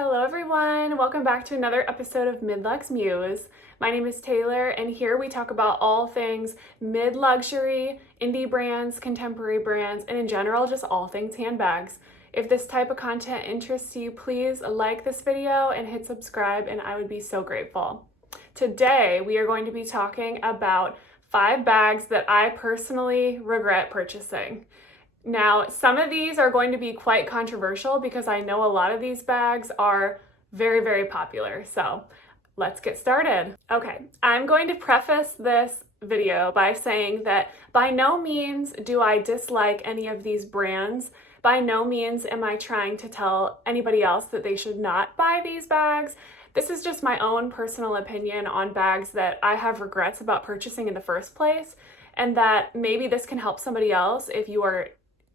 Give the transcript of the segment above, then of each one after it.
Hello everyone, welcome back to another episode of Mid-Lux Muse. My name is Taylor and here we talk about all things mid-luxury, indie brands, contemporary brands, and in general just all things handbags. If this type of content interests you, please like this video and hit subscribe and I would be so grateful. Today we are going to be talking about 5 bags that I personally regret purchasing. Now, some of these are going to be quite controversial because I know a lot of these bags are very, very popular. So let's get started. Okay, I'm going to preface this video by saying that by no means do I dislike any of these brands. By no means am I trying to tell anybody else that they should not buy these bags. This is just my own personal opinion on bags that I have regrets about purchasing in the first place, and that maybe this can help somebody else if you are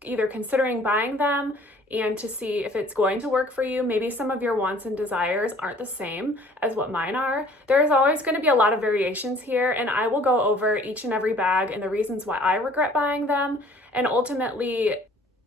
either considering buying them and to see if it's going to work for you. Maybe some of your wants and desires aren't the same as what mine are. There's always going to be a lot of variations here, and I will go over each and every bag and the reasons why I regret buying them, and ultimately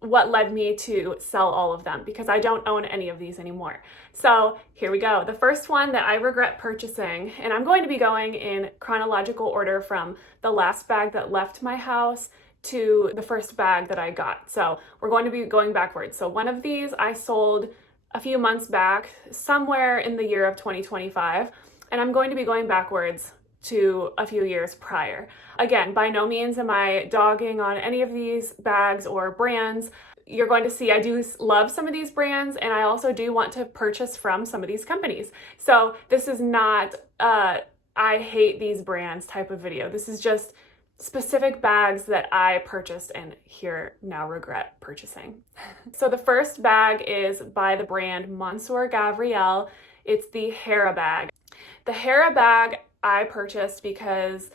what led me to sell all of them because I don't own any of these anymore. So here we go. The first one that I regret purchasing, and I'm going to be going in chronological order from the last bag that left my house to the first bag that I got. So we're going to be going backwards. So one of these I sold a few months back, somewhere in the year of 2025, and I'm going to be going backwards to a few years prior. Again, by no means am I dogging on any of these bags or brands. You're going to see I do love some of these brands, and I also do want to purchase from some of these companies. So this is not I hate these brands type of video. This is just specific bags that I purchased and here now regret purchasing. So the first bag is by the brand Monsur Gabrielle. It's the Hera bag. The Hera bag I purchased because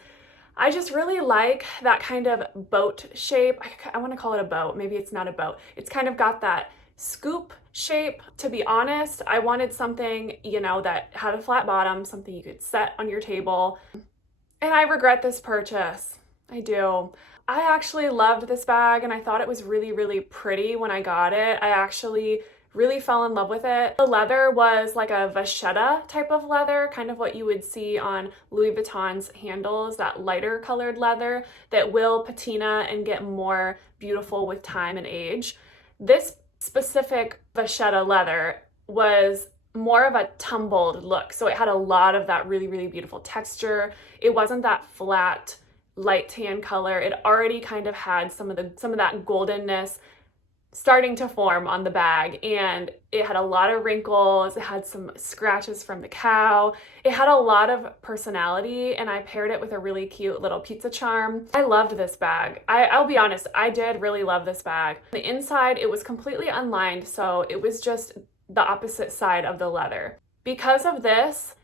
I just really like that kind of boat shape. I want to call it a boat. Maybe it's not a boat. It's kind of got that scoop shape. To be honest, I wanted something, that had a flat bottom, something you could set on your table. And I regret this purchase. I do. I actually loved this bag and I thought it was really, really pretty when I got it. I actually really fell in love with it. The leather was like a vachetta type of leather, kind of what you would see on Louis Vuitton's handles, that lighter colored leather that will patina and get more beautiful with time and age. This specific vachetta leather was more of a tumbled look. So it had a lot of that really, really beautiful texture. It wasn't that flat light tan color. It already kind of had some of that goldenness starting to form on the bag, and it had a lot of wrinkles. It had some scratches from the cow. It had a lot of personality, and I paired it with a really cute little pizza charm. I loved this bag. I'll be honest, I did really love this bag. On the inside, it was completely unlined, so it was just the opposite side of the leather. Because of this,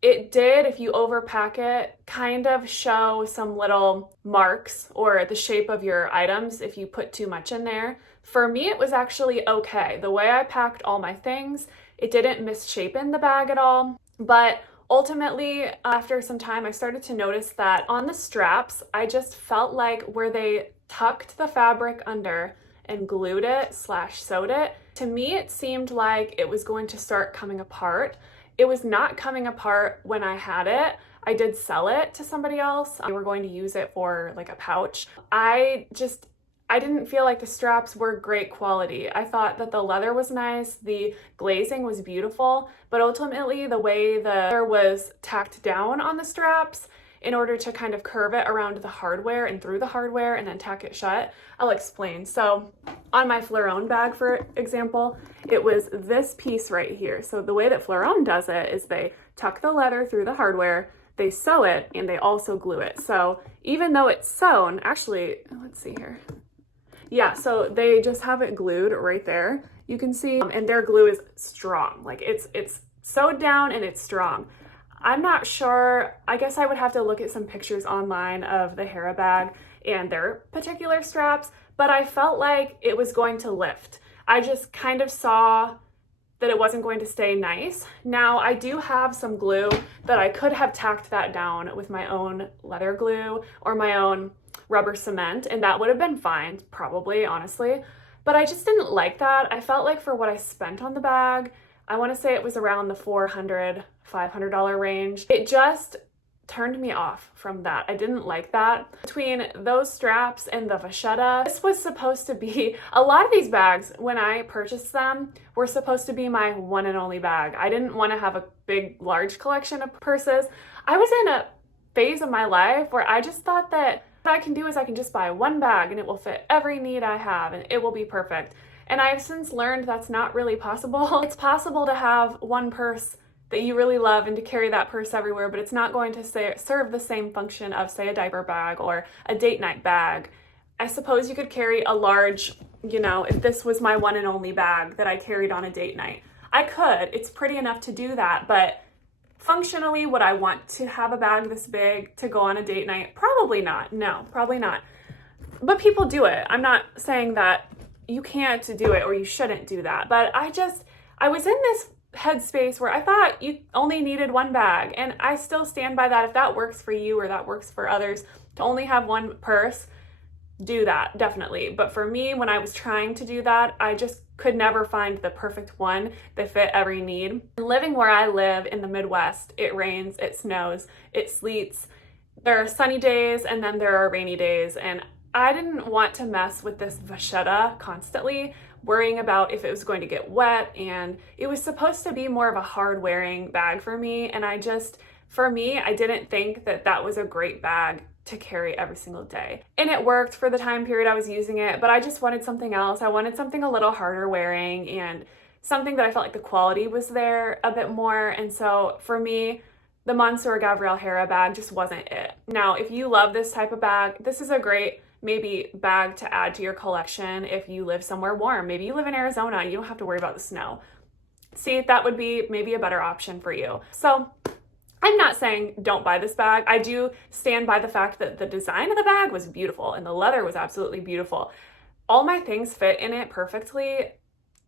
it did, if you overpack it, kind of show some little marks or the shape of your items if you put too much in there. For me, it was actually okay. The way I packed all my things, it didn't misshapen the bag at all. But ultimately, after some time, I started to notice that on the straps, I just felt like where they tucked the fabric under and glued it / sewed it, to me, it seemed like it was going to start coming apart. It was not coming apart when I had it. I did sell it to somebody else. They were going to use it for like a pouch. I didn't feel like the straps were great quality. I thought that the leather was nice, the glazing was beautiful, but ultimately the way the leather was tacked down on the straps in order to kind of curve it around the hardware and through the hardware and then tack it shut. I'll explain. So on my Fleuron bag, for example, it was this piece right here. So the way that Fleuron does it is they tuck the leather through the hardware, they sew it, and they also glue it. So even though it's sewn, actually, let's see here. Yeah, so they just have it glued right there. You can see, and their glue is strong. Like it's sewed down and it's strong. I'm not sure, I guess I would have to look at some pictures online of the Hera bag and their particular straps, but I felt like it was going to lift. I just kind of saw that it wasn't going to stay nice. Now, I do have some glue that I could have tacked that down with my own leather glue or my own rubber cement, and that would have been fine, probably, honestly. But I just didn't like that. I felt like for what I spent on the bag, I want to say it was around the $400, $500 range. It just turned me off from that. I didn't like that. Between those straps and the vachetta, this was supposed to be, a lot of these bags, when I purchased them, were supposed to be my one and only bag. I didn't want to have a big, large collection of purses. I was in a phase of my life where I just thought that what I can do is I can just buy one bag and it will fit every need I have and it will be perfect. And I've since learned that's not really possible. It's possible to have one purse that you really love and to carry that purse everywhere, but it's not going to serve the same function of, say, a diaper bag or a date night bag. I suppose you could carry a large, if this was my one and only bag that I carried on a date night. I could. It's pretty enough to do that, but functionally, would I want to have a bag this big to go on a date night? Probably not. No, probably not. But people do it. I'm not saying that you can't do it or you shouldn't do that, but I was in this headspace where I thought you only needed one bag, and I still stand by that. If that works for you or that works for others to only have one purse, do that, definitely. But for me, when I was trying to do that, I just could never find the perfect one that fit every need. Living where I live in the Midwest, it rains, it snows, it sleets. There are sunny days and then there are rainy days, and I didn't want to mess with this vachetta constantly, worrying about if it was going to get wet, and it was supposed to be more of a hard wearing bag for me, and I didn't think that that was a great bag to carry every single day. And it worked for the time period I was using it, but I just wanted something else. I wanted something a little harder wearing and something that I felt like the quality was there a bit more, and so for me, the Monsur Gabrielle Hera bag just wasn't it. Now, if you love this type of bag, this is a great maybe bag to add to your collection if you live somewhere warm. Maybe you live in Arizona, you don't have to worry about the snow. See if that would be maybe a better option for you. So I'm not saying don't buy this bag. I do stand by the fact that the design of the bag was beautiful and the leather was absolutely beautiful. All my things fit in it perfectly.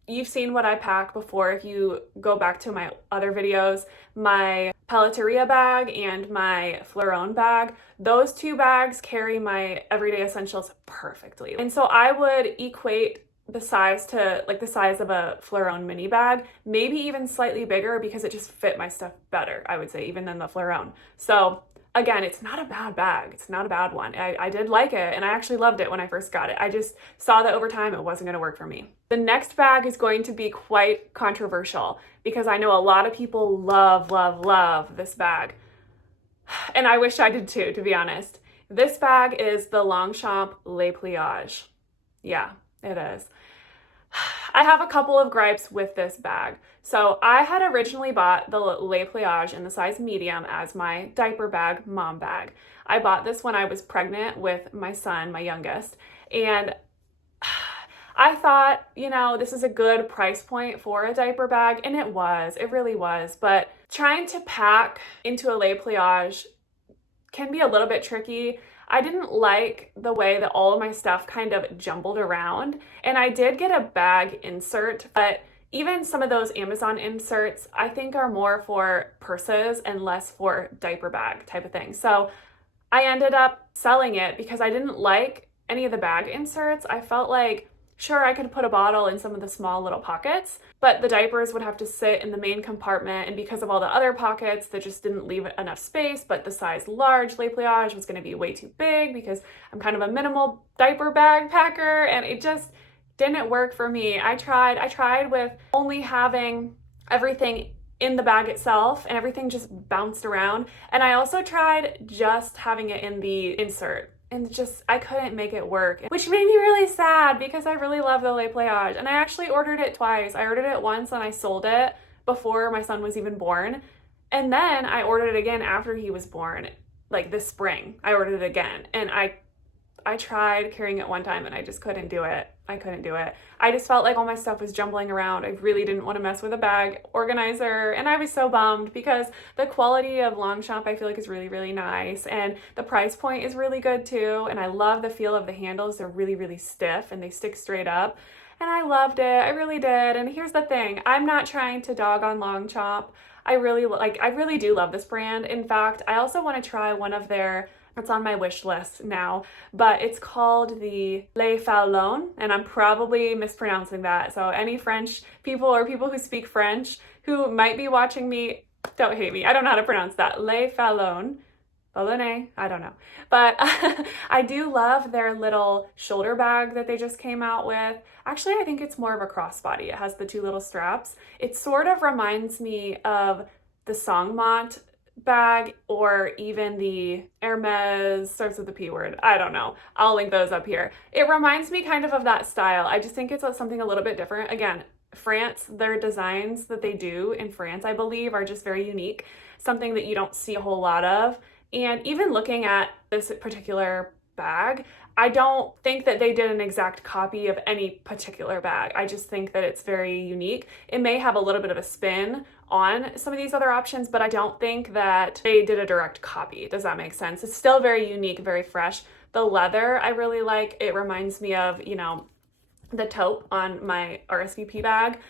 You've seen what I pack before if you go back to my other videos. My Pelletteria bag and my Fleuron bag. Those two bags carry my everyday essentials perfectly. And so I would equate the size to like the size of a Fleuron mini bag, maybe even slightly bigger because it just fit my stuff better, I would say, even than the Fleuron. So again, it's not a bad bag. It's not a bad one. I did like it, and I actually loved it when I first got it. I just saw that over time it wasn't going to work for me. The next bag is going to be quite controversial because I know a lot of people love, love, love this bag. And I wish I did too, to be honest. This bag is the Longchamp Le Pliage. Yeah, it is. I have a couple of gripes with this bag. So I had originally bought the Le Pliage in the size medium as my diaper bag, mom bag. I bought this when I was pregnant with my son, my youngest, and I thought, this is a good price point for a diaper bag, and it really was, but trying to pack into a Le Pliage can be a little bit tricky. I didn't like the way that all of my stuff kind of jumbled around, and I did get a bag insert, but even some of those Amazon inserts I think are more for purses and less for diaper bag type of thing. So I ended up selling it because I didn't like any of the bag inserts. I felt like, sure, I could put a bottle in some of the small little pockets, but the diapers would have to sit in the main compartment, and because of all the other pockets that just didn't leave enough space, but the size large Le Pliage was going to be way too big because I'm kind of a minimal diaper bag packer, and it just didn't work for me. I tried with only having everything in the bag itself and everything just bounced around, and I also tried just having it in the insert. And I couldn't make it work, which made me really sad because I really love the Le Pliage. And I actually ordered it twice. I ordered it once and I sold it before my son was even born. And then I ordered it again after he was born, like this spring. I ordered it again. And I tried carrying it one time and I just couldn't do it. I just felt like all my stuff was jumbling around. I really didn't want to mess with a bag organizer, and I was so bummed because the quality of Longchamp I feel like is really, really nice, and the price point is really good too, and I love the feel of the handles. They're really, really stiff and they stick straight up, and I loved it. I really did. And here's the thing, I'm not trying to dog on Longchamp. I really do love this brand. In fact, I also want to try one of their It's on my wish list now, but it's called the Le Pliage, and I'm probably mispronouncing that. So any French people or people who speak French who might be watching me, don't hate me. I don't know how to pronounce that. Le Pliage. Ballonnet, I don't know. But I do love their little shoulder bag that they just came out with. Actually, I think it's more of a crossbody. It has the two little straps. It sort of reminds me of the Songmont bag or even the Hermes, starts with the P word. I don't know. I'll link those up here. It reminds me kind of that style. I just think it's something a little bit different. Again, France, their designs that they do in France, I believe, are just very unique. Something that you don't see a whole lot of. And even looking at this particular bag, I don't think that they did an exact copy of any particular bag. I just think that it's very unique. It may have a little bit of a spin on some of these other options, but I don't think that they did a direct copy. Does that make sense? It's still very unique, very fresh. The leather I really like. It reminds me of, you know, the taupe on my RSVP bag.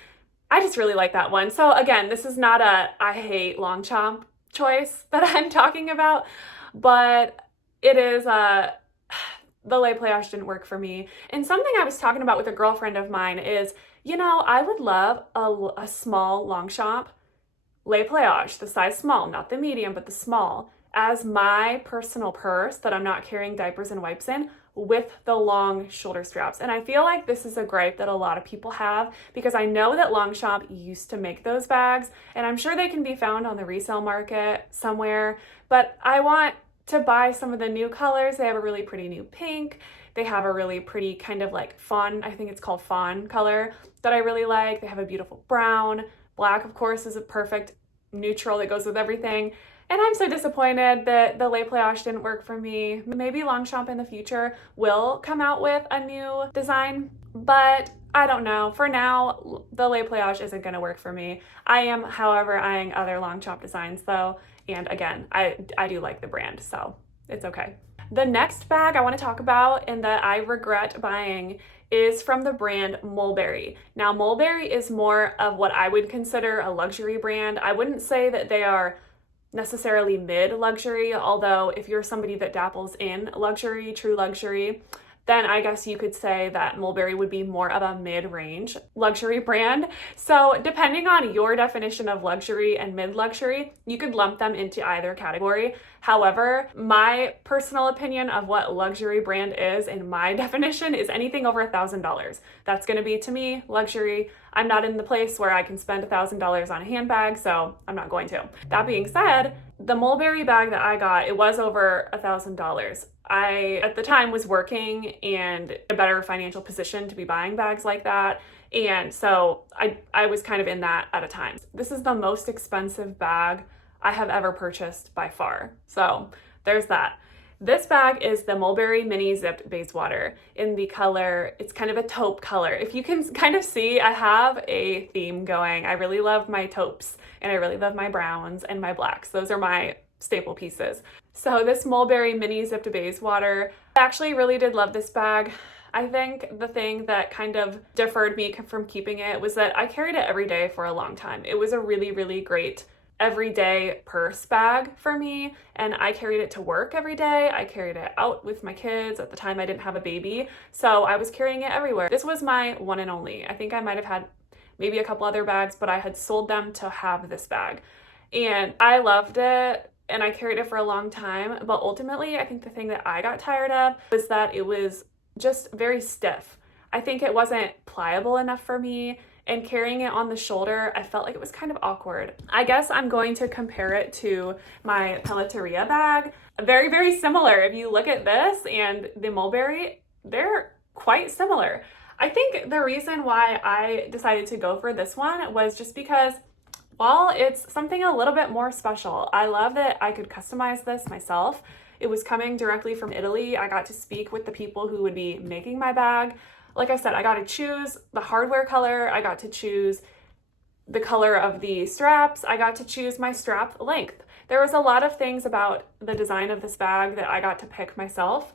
I just really like that one. So again, this is not a I hate Longchamp choice that I'm talking about, but it is the Le Pliage didn't work for me. And something I was talking about with a girlfriend of mine is, you know, I would love a small Longchamp Le Pliage, the size small, not the medium, but the small, as my personal purse that I'm not carrying diapers and wipes in, with the long shoulder straps. And I feel like this is a gripe that a lot of people have, because I know that Longchamp used to make those bags, and I'm sure they can be found on the resale market somewhere, but I want to buy some of the new colors. They have a really pretty new pink. They have a really pretty kind of like fawn, I think it's called fawn color, that I really like. They have a beautiful brown. Black, of course, is a perfect neutral that goes with everything. And I'm so disappointed that the Le Pliage didn't work for me. Maybe Longchamp in the future will come out with a new design, but I don't know. For now, the Le Pliage isn't going to work for me. I am, however, eyeing other Longchamp designs though. And again, I do like the brand, so it's okay. The next bag I want to talk about and that I regret buying is from the brand Mulberry. Now, Mulberry is more of what I would consider a luxury brand. I wouldn't say that they are necessarily mid-luxury, although if you're somebody that dabbles in luxury, true luxury, then I guess you could say that Mulberry would be more of a mid-range luxury brand. So depending on your definition of luxury and mid-luxury, you could lump them into either category. However, my personal opinion of what luxury brand is in my definition is anything over $1,000. That's going to be, to me, luxury. I'm not in the place where I can spend $1,000 on a handbag, so I'm not going to. That being said, the Mulberry bag that I got, it was over $1,000. I, at the time, was working and in a better financial position to be buying bags like that. And so I was kind of in that at a time. This is the most expensive bag I have ever purchased by far. So there's that. This bag is the Mulberry Mini Zipped Bayswater in the color, it's kind of a taupe color. If you can kind of see, I have a theme going. I really love my taupes and I really love my browns and my blacks. Those are my staple pieces. So this Mulberry Mini Zipped Bayswater, I actually really did love this bag. I think the thing that kind of deferred me from keeping it was that I carried it every day for a long time. It was a really, really great everyday purse bag for me, and I carried it to work every day. I carried it out with my kids. At the time I didn't have a baby, so I was carrying it everywhere. This was my one and only. I think I might have had maybe a couple other bags, but I had sold them to have this bag, and I loved it and I carried it for a long time. But ultimately, I think the thing that I got tired of was that it was just very stiff. I think it wasn't pliable enough for me, and carrying it on the shoulder, I felt like it was kind of awkward. I guess I'm going to compare it to my Pelletteria bag. Very, very similar. If you look at this and the Mulberry, they're quite similar. I think the reason why I decided to go for this one was just because, well, it's something a little bit more special. I love that I could customize this myself. It was coming directly from Italy. I got to speak with the people who would be making my bag. Like I said, I got to choose the hardware color. I got to choose the color of the straps. I got to choose my strap length. There was a lot of things about the design of this bag that I got to pick myself.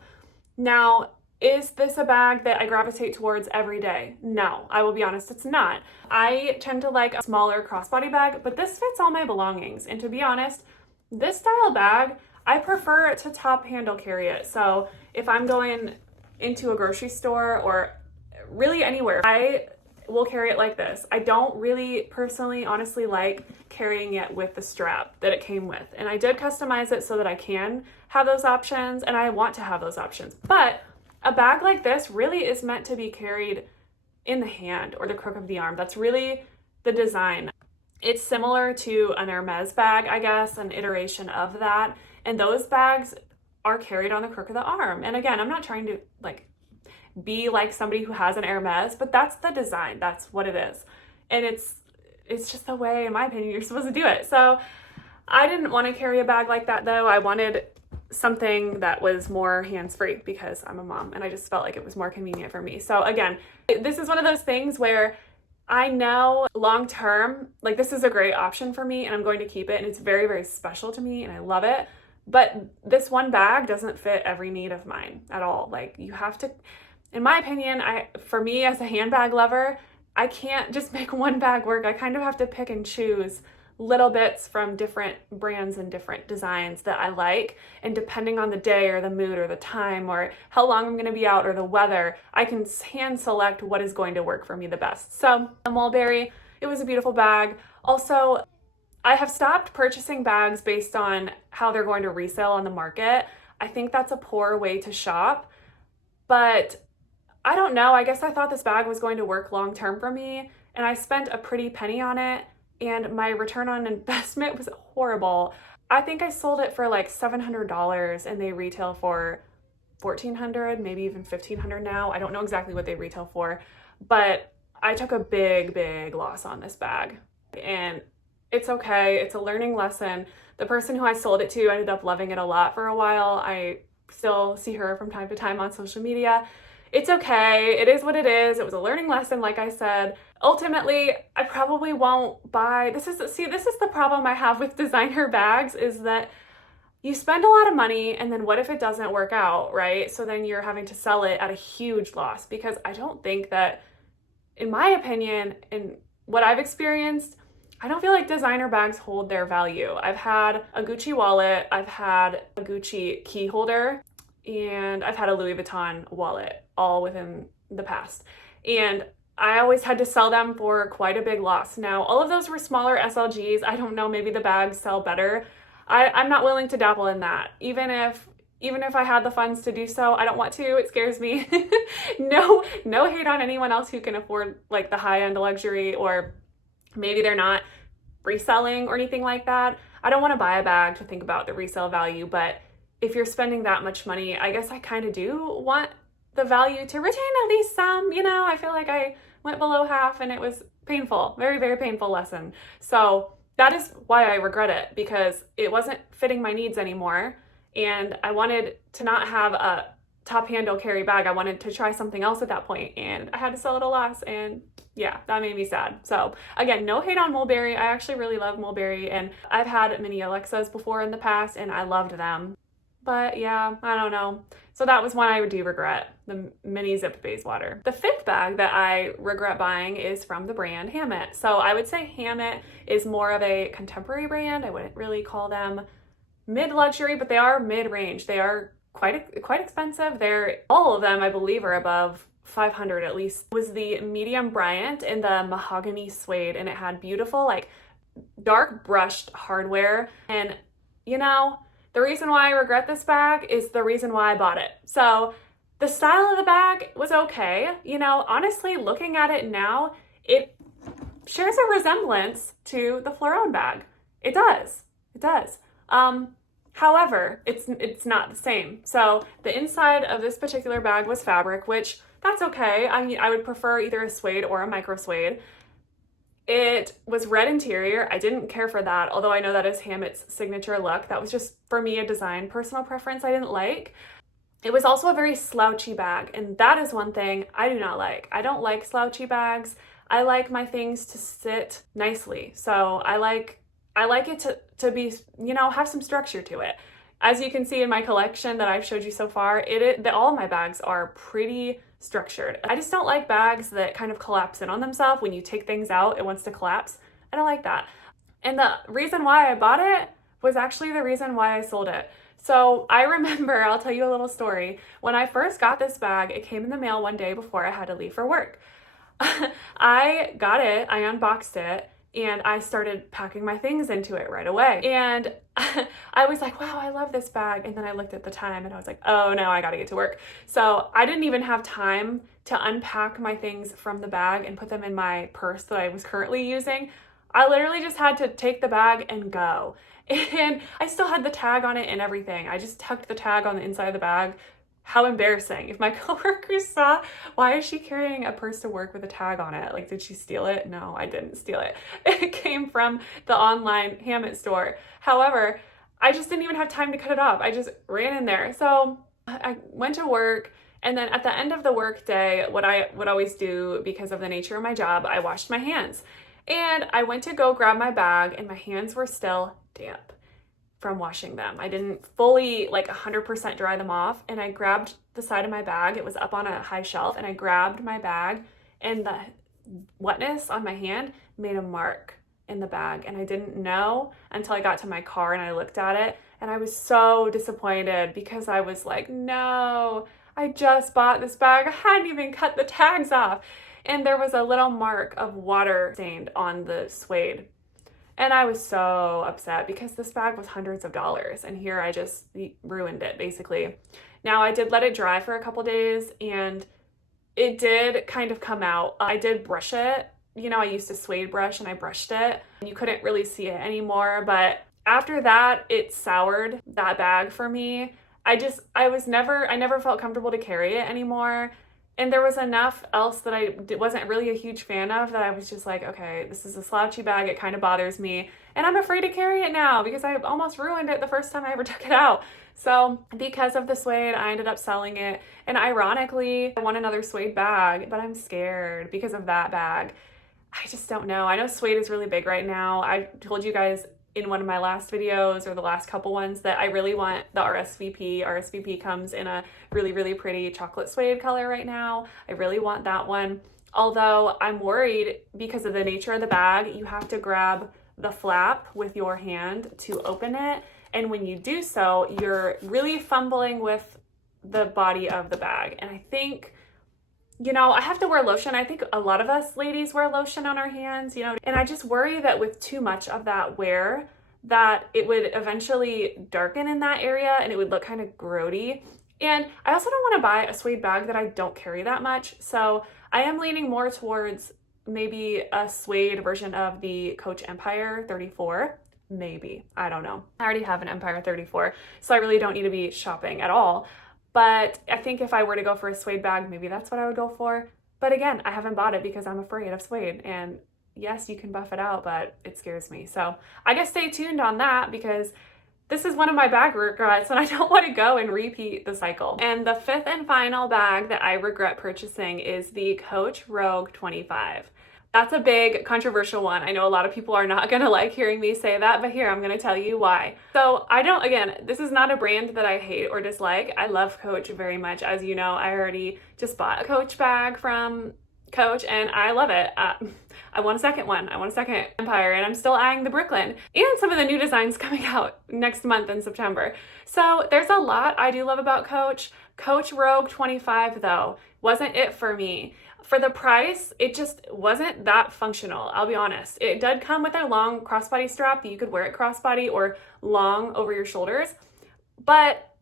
Now, is this a bag that I gravitate towards every day? No, I will be honest, it's not. I tend to like a smaller crossbody bag, but this fits all my belongings. And to be honest, this style bag, I prefer to top handle carry it. So if I'm going into a grocery store or really anywhere, I will carry it like this. I don't really personally, honestly like carrying it with the strap that it came with. And I did customize it so that I can have those options, and I want to have those options. But a bag like this really is meant to be carried in the hand or the crook of the arm. That's really the design. It's similar to an Hermes bag, I guess, an iteration of that. And those bags are carried on the crook of the arm. And again, I'm not trying to be like somebody who has an Hermes, but that's the design. That's what it is. And it's just the way, in my opinion, you're supposed to do it. So I didn't want to carry a bag like that though. I wanted something that was more hands-free because I'm a mom and I just felt like it was more convenient for me. So again, this is one of those things where I know long term, like this is a great option for me and I'm going to keep it, and it's very, very special to me and I love it. But this one bag doesn't fit every need of mine at all. Like you have to, in my opinion, for me as a handbag lover, I can't just make one bag work. I kind of have to pick and choose little bits from different brands and different designs that I like. And depending on the day or the mood or the time or how long I'm going to be out or the weather, I can hand select what is going to work for me the best. So the Mulberry, it was a beautiful bag. Also, I have stopped purchasing bags based on how they're going to resale on the market. I think that's a poor way to shop, but I don't know. I guess I thought this bag was going to work long term for me, and I spent a pretty penny on it, and my return on investment was horrible. I think I sold it for like $700 and they retail for $1,400, maybe even $1,500 now. I don't know exactly what they retail for, but I took a big, big loss on this bag, and it's okay. It's a learning lesson. The person who I sold it to ended up loving it a lot for a while. I still see her from time to time on social media. It's okay. It is what it is. It was a learning lesson, like I said. Ultimately, I probably won't buy. This is the problem I have with designer bags, is that you spend a lot of money and then what if it doesn't work out, right? So then you're having to sell it at a huge loss, because I don't think that, in my opinion, in what I've experienced, I don't feel like designer bags hold their value. I've had a Gucci wallet, I've had a Gucci key holder, and I've had a Louis Vuitton wallet, all within the past. And I always had to sell them for quite a big loss. Now, all of those were smaller SLGs. I don't know, maybe the bags sell better. I'm not willing to dabble in that. Even if I had the funds to do so, I don't want to. It scares me. No hate on anyone else who can afford like the high-end luxury, or maybe they're not reselling or anything like that. I don't want to buy a bag to think about the resale value, but if you're spending that much money, I guess I kind of do want the value to retain at least some. I feel like I went below half and it was painful, very, very painful lesson. So that is why I regret it, because it wasn't fitting my needs anymore. And I wanted to not have a top handle carry bag. I wanted to try something else at that point, and I had to sell at a loss, and yeah, that made me sad. So again, no hate on Mulberry. I actually really love Mulberry, and I've had mini Alexas before in the past and I loved them. But yeah, I don't know. So that was one I do regret, the mini zip Bayswater. The fifth bag that I regret buying is from the brand Hammitt. So I would say Hammitt is more of a contemporary brand. I wouldn't really call them mid-luxury, but they are mid-range. They are quite expensive. All of them, I believe, are above $500 at least. It was the medium Bryant in the mahogany suede, and it had beautiful like dark brushed hardware. And the reason why I regret this bag is the reason why I bought it. So the style of the bag was okay. Honestly, looking at it now, it shares a resemblance to the Fleuron bag. It does. However, it's not the same. So the inside of this particular bag was fabric, which that's okay. I mean, I would prefer either a suede or a micro suede. It was red interior. I didn't care for that, although I know that is Hammitt's signature look. That was just, for me, a design personal preference I didn't like. It was also a very slouchy bag, and that is one thing I do not like. I don't like slouchy bags. I like my things to sit nicely. So I like it to be, have some structure to it. As you can see in my collection that I've showed you so far, all of my bags are pretty structured. I just don't like bags that kind of collapse in on themselves. When you take things out, it wants to collapse. I don't like that. And the reason why I bought it was actually the reason why I sold it. So I remember, I'll tell you a little story. When I first got this bag, it came in the mail one day before I had to leave for work. I got it, I unboxed it, and I started packing my things into it right away. And I was like, wow, I love this bag. And then I looked at the time and I was like, oh no, I gotta get to work. So I didn't even have time to unpack my things from the bag and put them in my purse that I was currently using. I literally just had to take the bag and go. And I still had the tag on it and everything. I just tucked the tag on the inside of the bag. How embarrassing. If my coworkers saw, why is she carrying a purse to work with a tag on it? Like, did she steal it? No, I didn't steal it. It came from the online Hammitt store. However, I just didn't even have time to cut it off. I just ran in there. So I went to work, and then at the end of the work day, what I would always do because of the nature of my job, I washed my hands. And I went to go grab my bag, and my hands were still damp from washing them. I didn't fully 100% dry them off, and I grabbed the side of my bag. It was up on a high shelf, and I grabbed my bag, and the wetness on my hand made a mark in the bag, and I didn't know until I got to my car and I looked at it, and I was so disappointed because I was like, no, I just bought this bag. I hadn't even cut the tags off, and there was a little mark of water stained on the suede. And I was so upset because this bag was hundreds of dollars, and here I just ruined it, basically. Now, I did let it dry for a couple days, and it did kind of come out. I did brush it. You know, I used a suede brush, and I brushed it. You couldn't really see it anymore, but after that, it soured that bag for me. I never felt comfortable to carry it anymore. And there was enough else that I wasn't really a huge fan of that I was just like, okay, this is a slouchy bag. It kind of bothers me. And I'm afraid to carry it now because I almost ruined it the first time I ever took it out. So because of the suede, I ended up selling it. And ironically, I want another suede bag, but I'm scared because of that bag. I just don't know. I know suede is really big right now. I told you guys in one of my last videos or the last couple ones that I really want the RSVP. RSVP comes in a really, really pretty chocolate suede color right now. I really want that one. Although I'm worried because of the nature of the bag, you have to grab the flap with your hand to open it. And when you do so, you're really fumbling with the body of the bag. And I think, you know, I have to wear lotion. I think a lot of us ladies wear lotion on our hands, you know, and I just worry that with too much of that wear, that it would eventually darken in that area and it would look kind of grody. And I also don't want to buy a suede bag that I don't carry that much. So I am leaning more towards maybe a suede version of the Coach Empire 34. Maybe. I don't know. I already have an Empire 34, so I really don't need to be shopping at all. But I think if I were to go for a suede bag, maybe that's what I would go for. But again, I haven't bought it because I'm afraid of suede. And yes, you can buff it out, but it scares me. So I guess stay tuned on that because this is one of my bag regrets and I don't want to go and repeat the cycle. And the fifth and final bag that I regret purchasing is the Coach Rogue 25. That's a big controversial one. I know a lot of people are not gonna like hearing me say that, but here, I'm gonna tell you why. So again, this is not a brand that I hate or dislike. I love Coach very much. As you know, I already just bought a Coach bag from Coach and I love it. I want a second one. I want a second Empire and I'm still eyeing the Brooklyn and some of the new designs coming out next month in September. So there's a lot I do love about Coach. Coach Rogue 25 though, wasn't it for me. For the price, it just wasn't that functional, I'll be honest. It did come with a long crossbody strap that you could wear it crossbody or long over your shoulders, but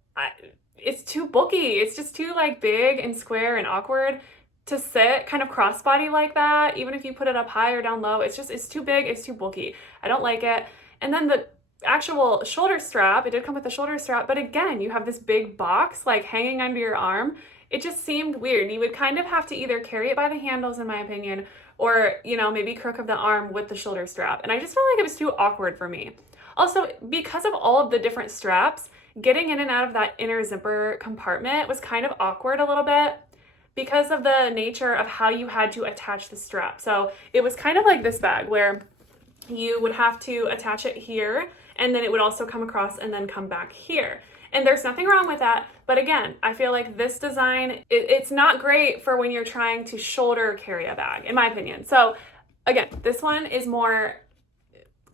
it's too bulky. It's just too big and square and awkward to sit kind of crossbody like that. Even if you put it up high or down low, it's too big, it's too bulky. I don't like it. And then the actual shoulder strap, it did come with a shoulder strap, but again, you have this big box hanging under your arm. It just seemed weird. You would kind of have to either carry it by the handles, in my opinion, or, maybe crook of the arm with the shoulder strap. And I just felt like it was too awkward for me. Also, because of all of the different straps, getting in and out of that inner zipper compartment was kind of awkward a little bit because of the nature of how you had to attach the strap. So it was kind of like this bag where you would have to attach it here, and then it would also come across and then come back here. And there's nothing wrong with that. But again, I feel like this design, it's not great for when you're trying to shoulder carry a bag, in my opinion. So again, this one is more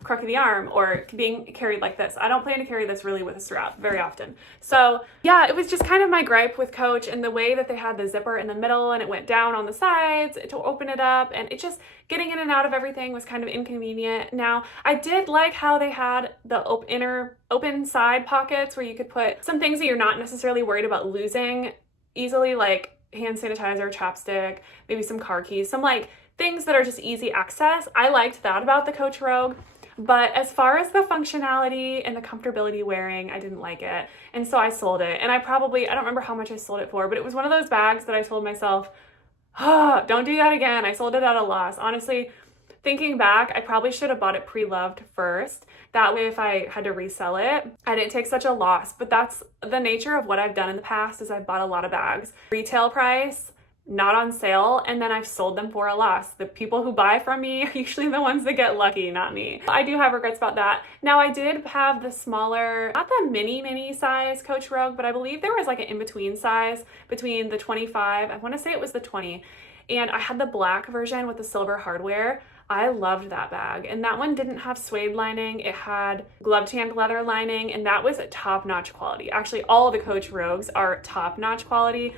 crook of the arm or being carried like this. I don't plan to carry this really with a strap very often. So yeah, it was just kind of my gripe with Coach and the way that they had the zipper in the middle and it went down on the sides to open it up, and it just getting in and out of everything was kind of inconvenient. Now, I did like how they had the inner open side pockets where you could put some things that you're not necessarily worried about losing easily, like hand sanitizer, chapstick, maybe some car keys, some like things that are just easy access. I liked that about the Coach Rogue. But as far as the functionality and the comfortability wearing, I didn't like it. And so I sold it. And I don't remember how much I sold it for, but it was one of those bags that I told myself, oh, don't do that again. I sold it at a loss. Honestly, thinking back, I probably should have bought it pre-loved first. That way, if I had to resell it, I didn't take such a loss. But that's the nature of what I've done in the past, is I've bought a lot of bags. Retail price, not on sale, and then I've sold them for a loss. The people who buy from me are usually the ones that get lucky, not me. I do have regrets about that. Now, I did have the smaller, not the mini size Coach Rogue, but I believe there was like an in-between size between the 25, I want to say it was the 20, and I had the black version with the silver hardware. I loved that bag, and that one didn't have suede lining. It had glove-tanned leather lining, and that was top-notch quality. Actually, all of the Coach Rogues are top-notch quality.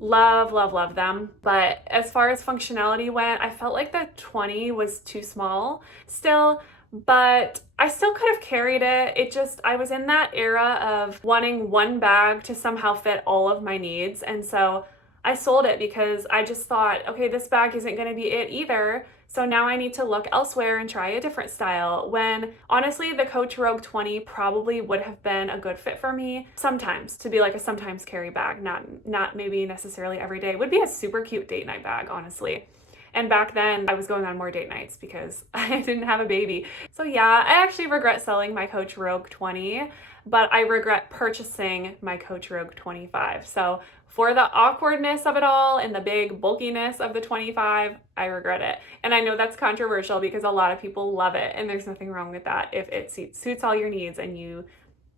Love, love, love them. But as far as functionality went, I felt like the 20 was too small still, but I still could have carried it. I was in that era of wanting one bag to somehow fit all of my needs. And so I sold it because I just thought, okay, this bag isn't going to be it either. So now I need to look elsewhere and try a different style, when honestly the Coach Rogue 20 probably would have been a good fit for me sometimes, to be like a sometimes carry bag, not maybe necessarily every day. It would be a super cute date night bag, honestly. And back then I was going on more date nights because I didn't have a baby. So yeah, I actually regret selling my Coach Rogue 20, but I regret purchasing my Coach Rogue 25. So for the awkwardness of it all and the big bulkiness of the 25, I regret it. And I know that's controversial because a lot of people love it, and there's nothing wrong with that if it suits all your needs and you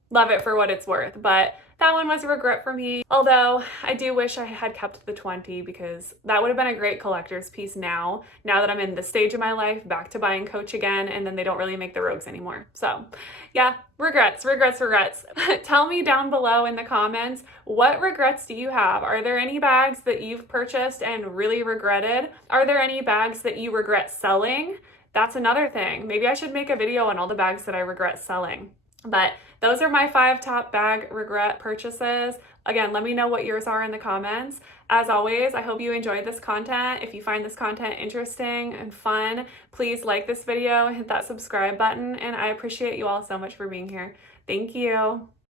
love it for what it's worth. But that one was a regret for me. Although I do wish I had kept the 20, because that would have been a great collector's piece now that I'm in the stage of my life back to buying Coach again, and then they don't really make the Rogues anymore. So yeah, regrets. Tell me down below in the comments, what regrets do you have? Are there any bags that you've purchased and really regretted? Are there any bags that you regret selling? That's another thing. Maybe I should make a video on all the bags that I regret selling. But those are my 5 top bag regret purchases. Again, let me know what yours are in the comments. As always, I hope you enjoyed this content. If you find this content interesting and fun, please like this video and hit that subscribe button. And I appreciate you all so much for being here. Thank you.